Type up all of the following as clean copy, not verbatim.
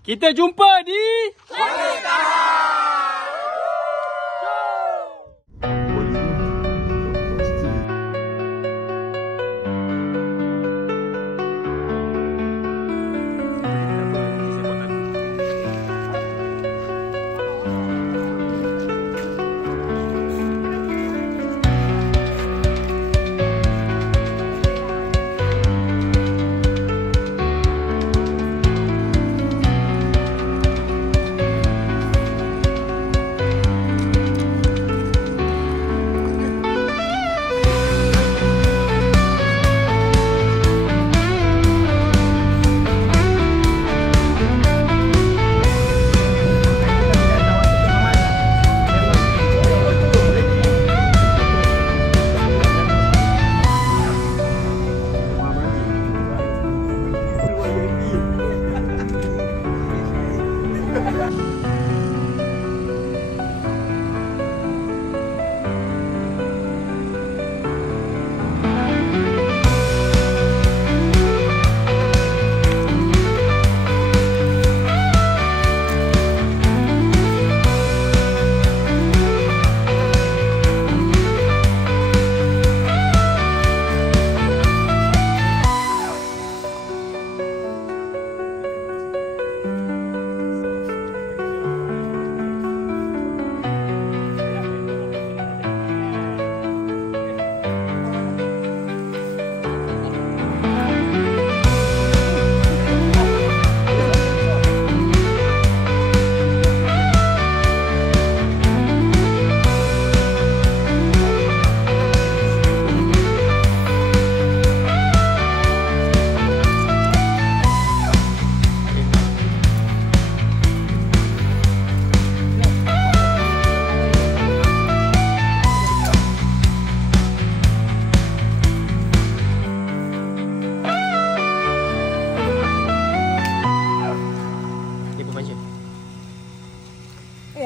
Kita jumpa di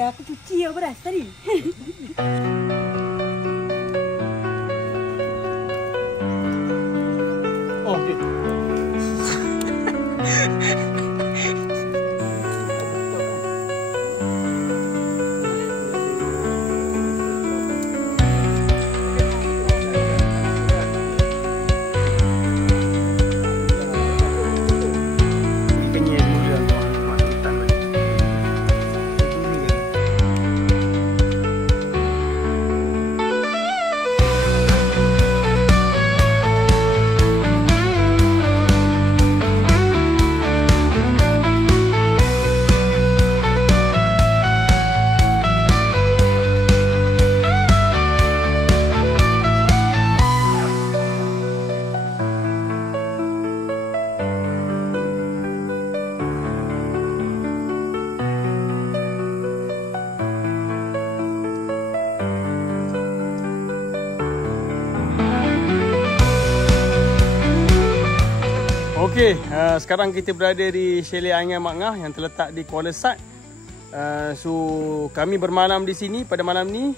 aku cuci yang beras tadi. Oh, okey. Okey, sekarang kita berada di Chalet Angan Mak Ngah yang terletak di Kuala Sat. So kami bermalam di sini pada malam ni.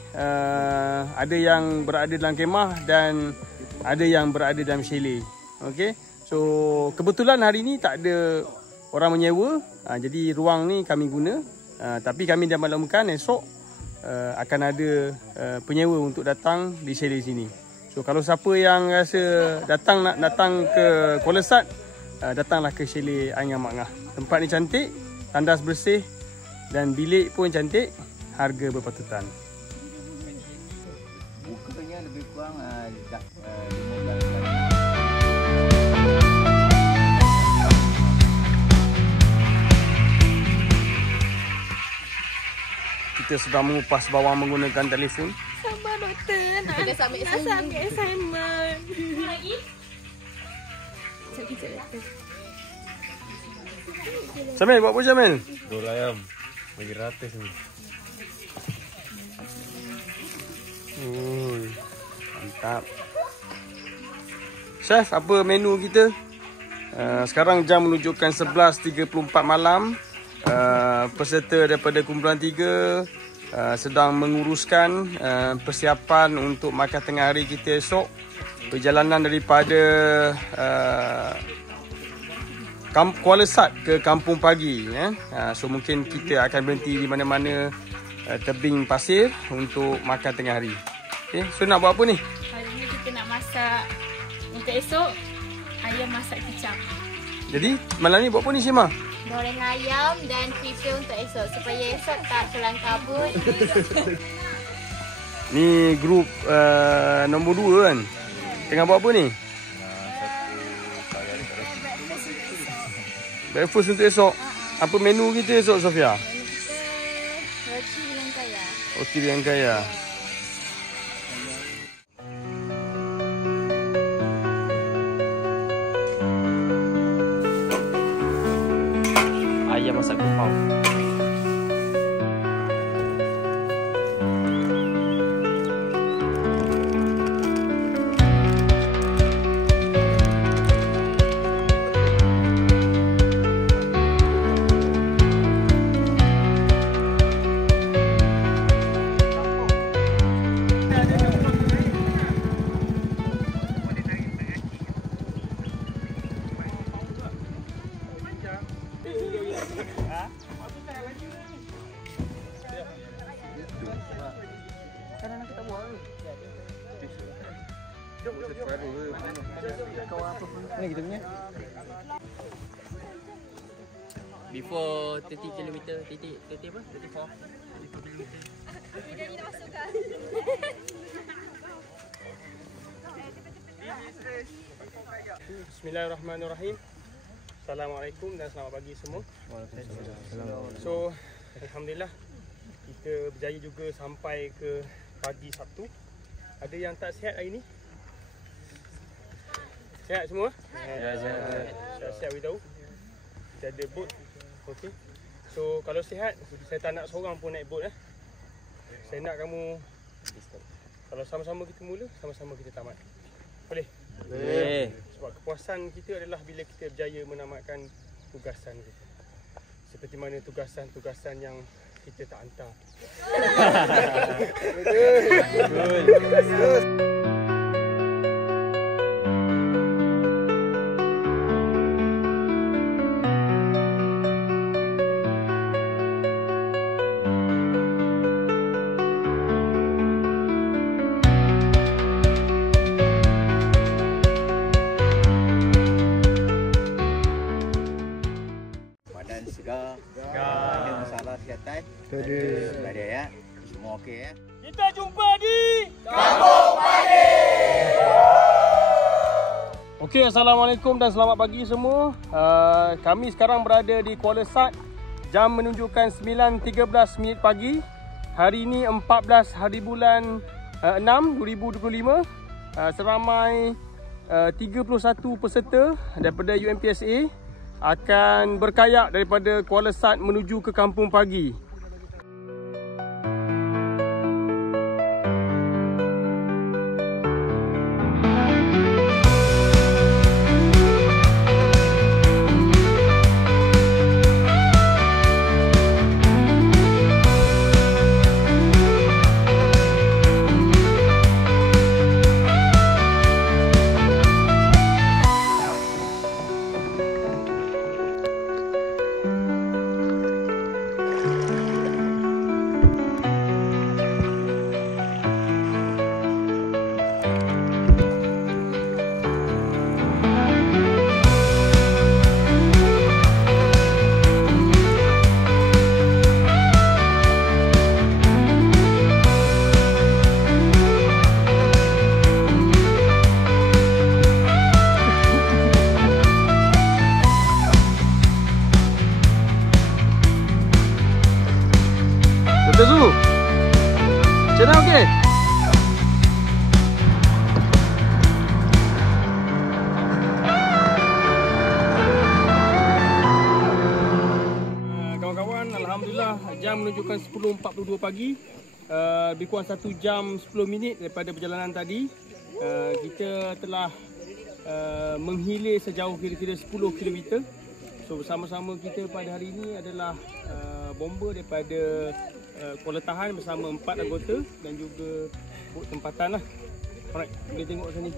Ada yang berada dalam kemah dan ada yang berada dalam chalet. Okey. So kebetulan hari ni tak ada orang menyewa. Jadi ruang ni kami guna. Tapi kami dah maklumkan esok akan ada penyewa untuk datang di chalet sini. So kalau siapa yang rasa nak datang ke Kuala Sat, datanglah ke Chalet Angan Mak Ngah. Tempat ni cantik, tandas bersih dan bilik pun cantik, harga berpatutan. Bukanya lebih kurang 15 Kita sedang mengupas bawang menggunakan telefon. Sabar doktor, nak submit assignment. Lagi? Syamil, buat apa Syamil? Dol ayam. Bagi ratus ni. Mantap. Chef, apa menu kita? Sekarang jam menunjukkan 11.34 malam. Peserta daripada kumpulan 3 sedang menguruskan persiapan untuk makan tengah hari kita esok. Perjalanan daripada Kuala Sat ke Kampung Pagi. So mungkin kita akan berhenti di mana-mana tebing pasir untuk makan tengah hari. Okay, so nak buat apa ni? Hari ni kita nak masak untuk esok ayam masak kicap. Jadi malam ni buat apa ni Syima? Goreng ayam dan prepare untuk esok supaya esok tak kelang kabut. Ni grup nombor 2 kan? Tengah buat apa ni? Breakfast untuk esok. Apa menu kita esok Sofia? Kita roti dengan kaya. Roti dengan kaya. Ayam masak kumpau. Ni kita punya. Before 30 km, 30 apa? 34 km. Bismillahirrahmanirrahim. Assalamualaikum dan selamat pagi semua. So, alhamdulillah kita berjaya juga sampai ke pagi Sabtu. Ada yang tak sihat hari ni? Sihat semua? Sihat beritahu. Kita ada boat. Okey. So kalau sihat, saya tak nak seorang pun naik boat. Saya nak kamu, kalau sama-sama kita mula, sama-sama kita tamat. Boleh? Boleh. Sebab kepuasan kita adalah bila kita berjaya menamatkan tugasan kita. Seperti mana tugasan-tugasan yang kita tak hantar. Betul. Badan segar. Ada masalah kesihatan? Tak ada ya. Semua okey ya. Kita jumpa di Okey, Assalamualaikum dan selamat pagi semua. Kami sekarang berada di Kuala Sat. Jam menunjukkan 9.13 pagi. Hari ini 14 hari bulan 6 2025. Seramai 31 peserta daripada UMPSA akan berkayak daripada Kuala Sat menuju ke Kampung Pagi. Betul tu? Macam mana okey? Kawan-kawan, alhamdulillah jam menunjukkan 10.42 pagi. Lebih kurang 1 jam 10 minit daripada perjalanan tadi. Kita telah menghilir sejauh kira-kira 10 km. So bersama-sama kita pada hari ini adalah bomber daripada Kuala Tahan bersama 4 anggota dan juga bot tempatan lah. Alright, boleh tengok sini.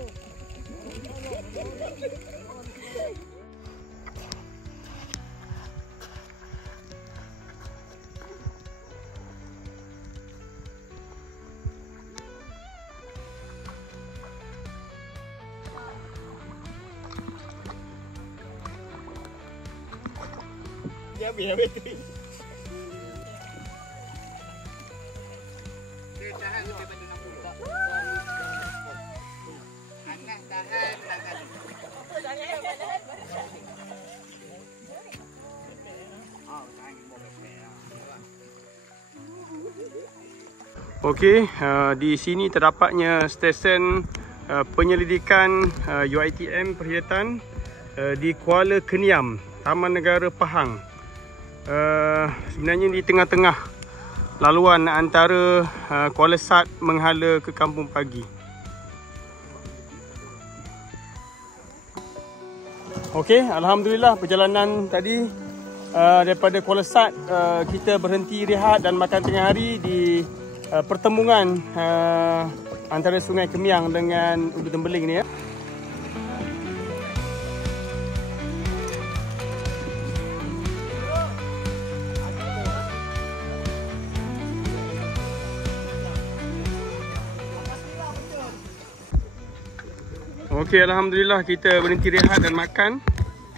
Okey, di sini terdapatnya stesen penyelidikan UiTM Perkhidmatan di Kuala Keniam, Taman Negara Pahang. Sebenarnya di tengah-tengah laluan antara Kuala Sat menghala ke Kampung Pagi. Okey, alhamdulillah perjalanan tadi daripada Kuala Sat kita berhenti rehat dan makan tengah hari di pertemuan antara Sungai Kemiang dengan Ubi Tembeling ni ya. Okey, alhamdulillah kita berhenti rehat dan makan.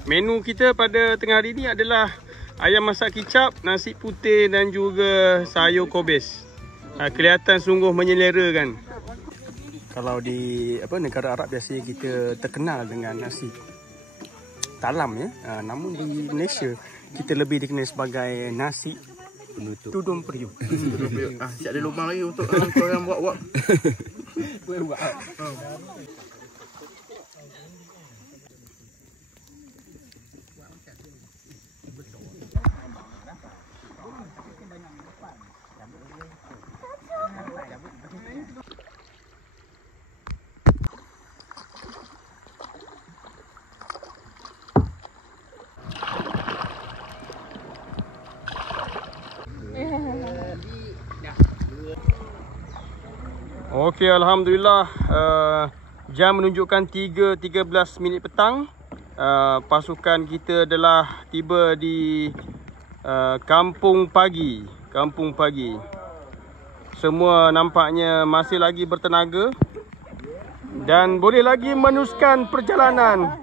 Menu kita pada tengah hari ni adalah ayam masak kicap, nasi putih dan juga sayur kobis. Kelihatan sungguh menyelerakan. Kalau di negara Arab biasanya kita terkenal dengan nasi talam ya. Namun di Malaysia kita lebih dikenal sebagai nasi tudung periuk. Siap ada lubang lagi untuk korang buat-buat. Okey, alhamdulillah jam menunjukkan 3.13 minit petang. Pasukan kita adalah tiba di Kampung Pagi. Kampung Pagi. Semua nampaknya masih lagi bertenaga dan boleh lagi meneruskan perjalanan.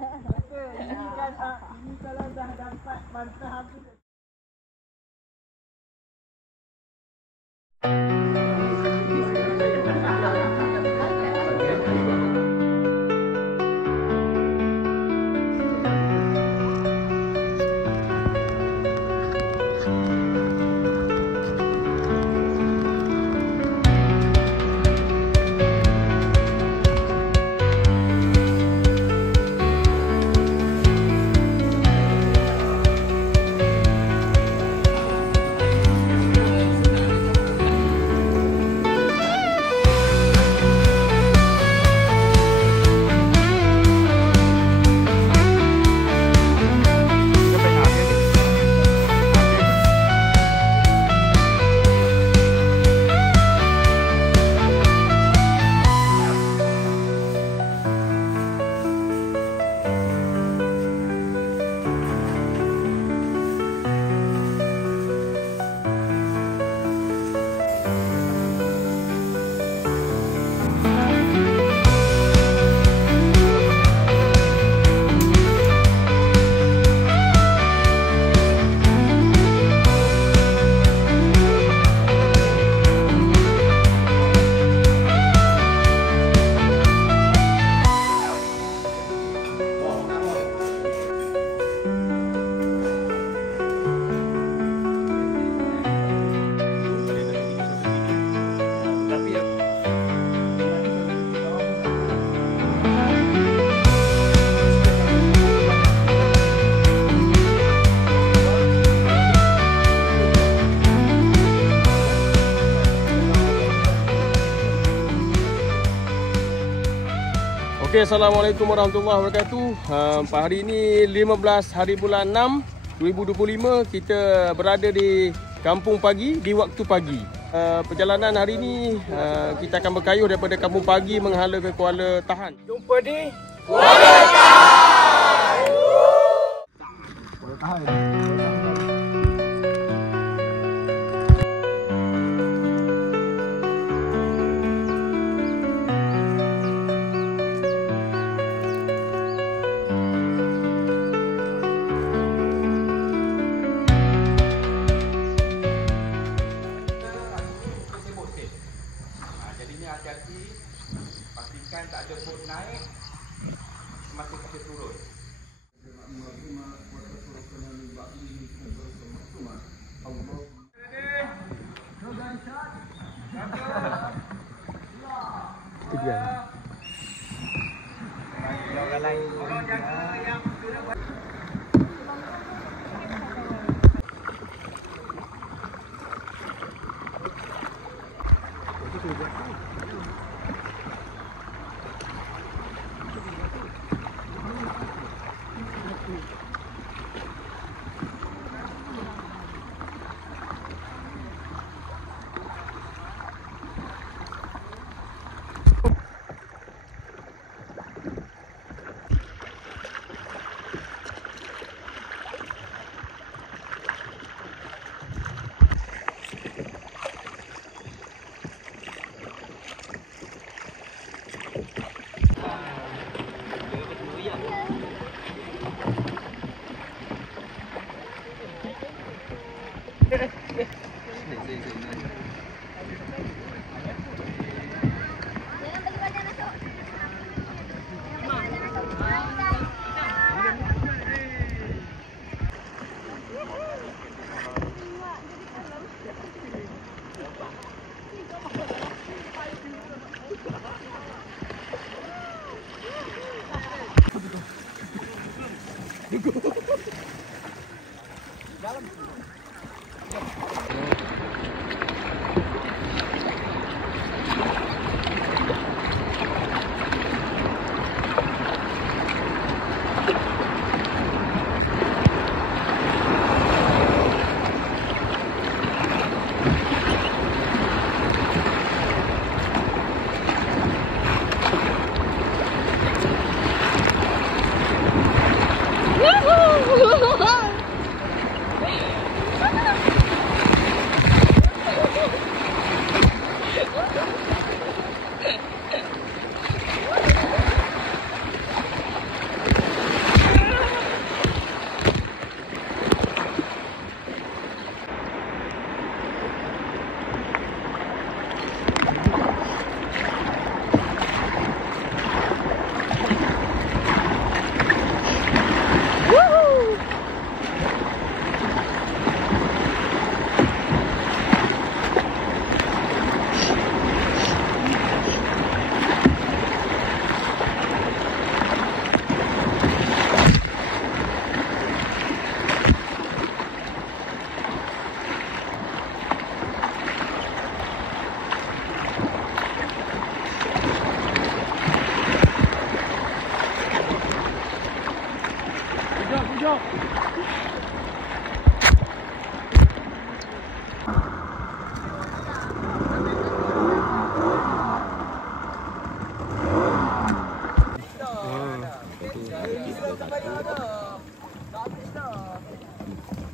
Okey, Assalamualaikum warahmatullahi wabarakatuh. Hari ini 15 hari bulan 6 2025, kita berada di Kampung Pagi di waktu pagi. Perjalanan hari ini kita akan berkayuh daripada Kampung Pagi menghala ke Kuala Tahan. Jumpa di Kuala Tahan. Kuala Tahan. Kemudian. Orang lain.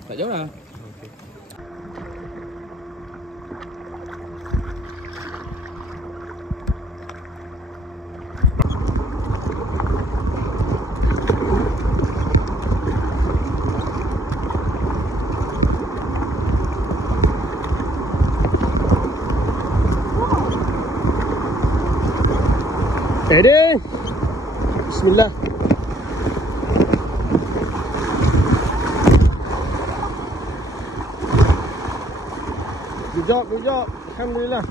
Tak jauh lah. Ready? Bismillah. Good job. Alhamdulillah.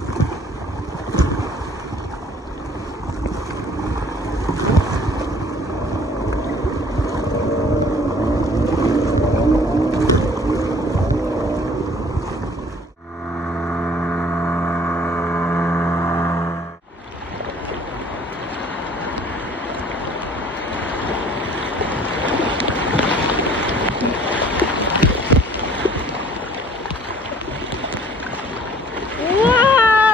Wow!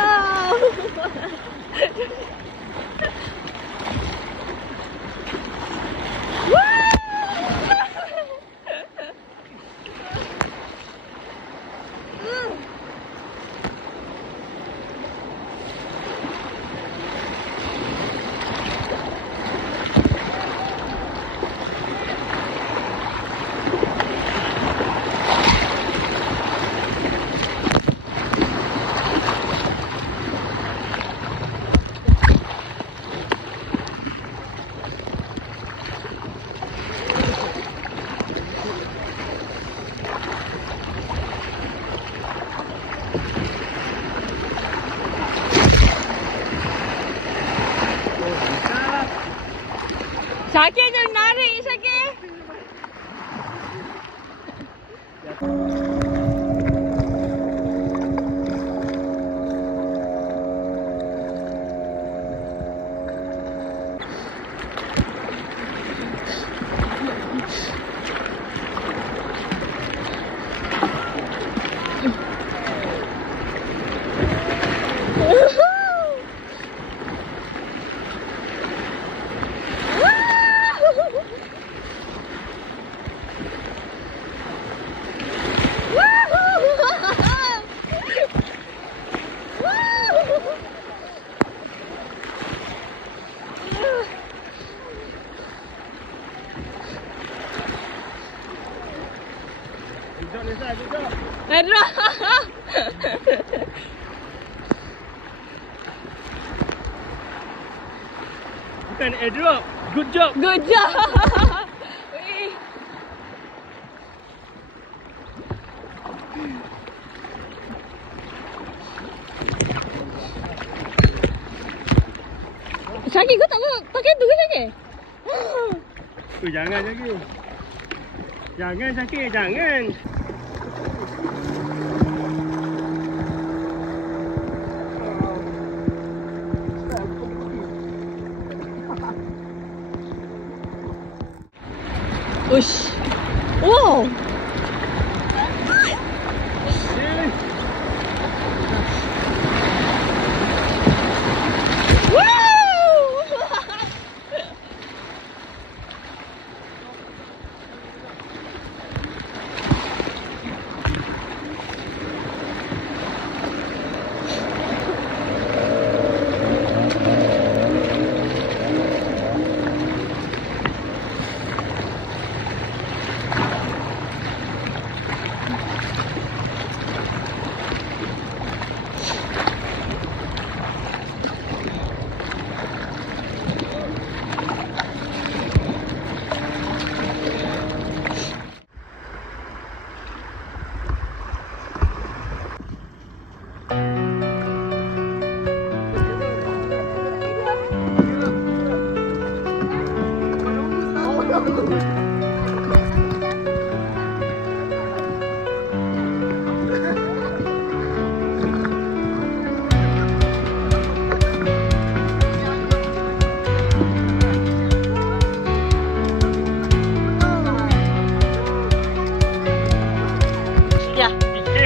Airdrop. Bukan airdrop. Good job. Good job. Wih. Syakir, kau tak pakai tu ke Syakir? Jangan Syakir. Jangan Syakir, jangan. Ush. Wow.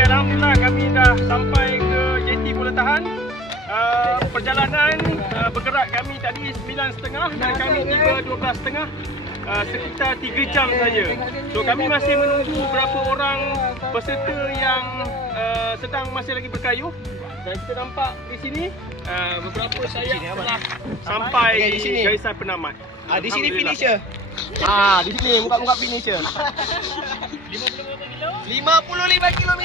Alhamdulillah kami dah sampai ke JT Pulau Tahan. Perjalanan bergerak kami tadi 9.30 dan kami tiba 12.30. Sekitar 3 jam saja. So kami masih menunggu beberapa orang peserta yang sedang masih lagi berkayuh. Dan kita nampak di sini beberapa sayap telah sampai di sini garisan penamat. Di sini finisher. Di sini muka-muka finisher. 55 km.